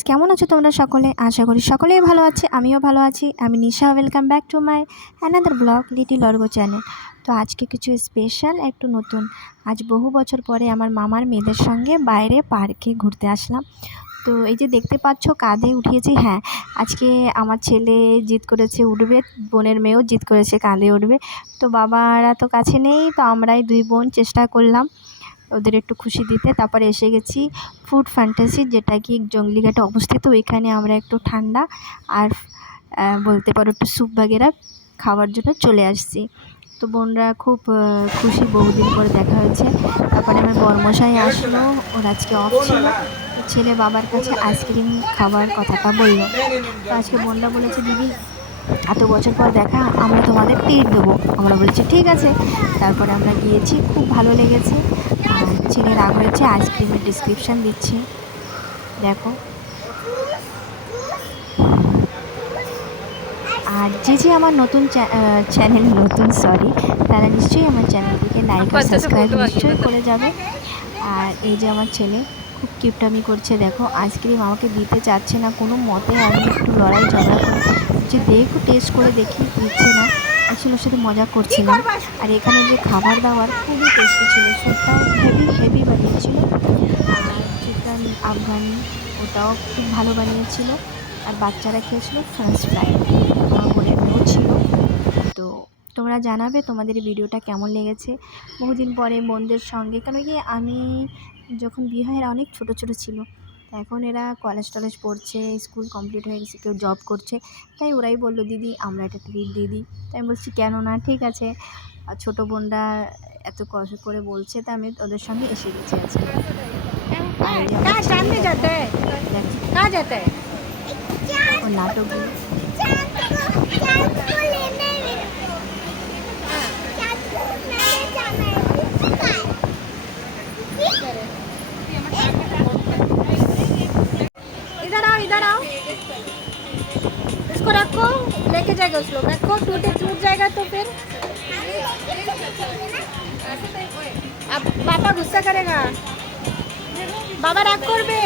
Guys, কেমন আছো তোমরা সকলে? আশা করি সকলেই ভালো আছে, আমিও ভালো আছি। আমি Nisha, welcome back to my another blog little org channel. তো আজকে কিছু স্পেশাল, একটু নতুন। আজ বহু বছর পরে আমার মামার মেয়েদের সঙ্গে বাইরে পার্কে ঘুরতে আসলাম। তো এই যে দেখতে পাচ্ছ, কাঁধে উঠিয়েছি। হ্যাঁ, আজকে আমার ছেলে জিদ করেছে উঠবে, বোনের মেয়েও জিদ করেছে কাঁধে উঠবে। তো বাবারা তো কাছে নেই, তো আমরাই দুই বোন চেষ্টা করলাম ওদের একটু খুশি দিতে। তারপরে এসে গেছি ফুড ফ্যান্টাসি, যেটা কি জঙ্গলিঘাটে অবস্থিত। ওইখানে আমরা একটু ঠান্ডা আর বলতে পারো একটু স্যুপ বাগেরা খাওয়ার জন্য চলে আসছি। তো বোনরা খুব খুশি, বহুদিন পরে দেখা হয়েছে। তারপরে আমার বরমশাই আসলো, ওর আজকে অফ ছিল। তো ছেলে বাবার কাছে আইসক্রিম খাওয়ার কথাটা বললো। তো আজকে বোনরা বলেছে, দিদি এত বছর পর দেখা, আমরা তোমাদের ট্রিট দেবো। আমরা বলেছি ঠিক আছে। তারপরে আমরা গিয়েছি, খুব ভালো লেগেছে। আর ছেলে রাগ হয়েছে, আইসক্রিমের ডিসক্রিপশান দিচ্ছি, দেখো। আর যে আমার নতুন চ্যানেল নতুন, সরি, তারা নিশ্চয়ই আমার চ্যানেলটিকে লাইক আর সাবস্ক্রাইব নিশ্চয়ই করে যাবে। আর এই যে আমার ছেলে খুব কিপটামি করছে, দেখো আইসক্রিম আমাকে দিতে চাচ্ছে না কোনো মতে। আমি একটু লড়াই ঝগড়া করে যে দেখো টেস্ট করে দেখি, দিচ্ছে না। আসলে ওর সাথে মজা করছিলাম। আর এখানে যে খাবার দাবার খুবই টেস্টি ছিল, স্যুপটাও হেভি হেভি বানিয়েছিল। আর চিকেন আফগানি, ওটাও খুব ভালো বানিয়েছিল। আর বাচ্চারা খেয়েছিল ফ্রেঞ্চ ফ্রাই, আমার বোনের মেয়েও ছিল। তো তোমরা জানাবে তোমাদের এই ভিডিওটা কেমন লেগেছে। বহুদিন পরে বোনদের সঙ্গে, কেন কি আমি যখন বিয়ে হয় এরা অনেক ছোটো ছোটো ছিল। এখন এরা কলেজ টলেজ পড়ছে, স্কুল কমপ্লিট হয়ে গেছে, কেউ জব করছে। তাই ওরাই বললো, দিদি আমরা এটা ট্রিট দিয়ে দিই। তাই আমি বলছি কেন না, ঠিক আছে। আর ছোটো বোনরা এত কষ্ট করে বলছে, তা আমি ওদের সঙ্গে এসে গেছি আজকে। ও নাটকগুলো इधर आओ, इसको रखो, लेके जाएगा उस लोग, रखो, टूट जाएगा तो फिर अब पापा गुस्सा करेगा। बाबा राग करबे।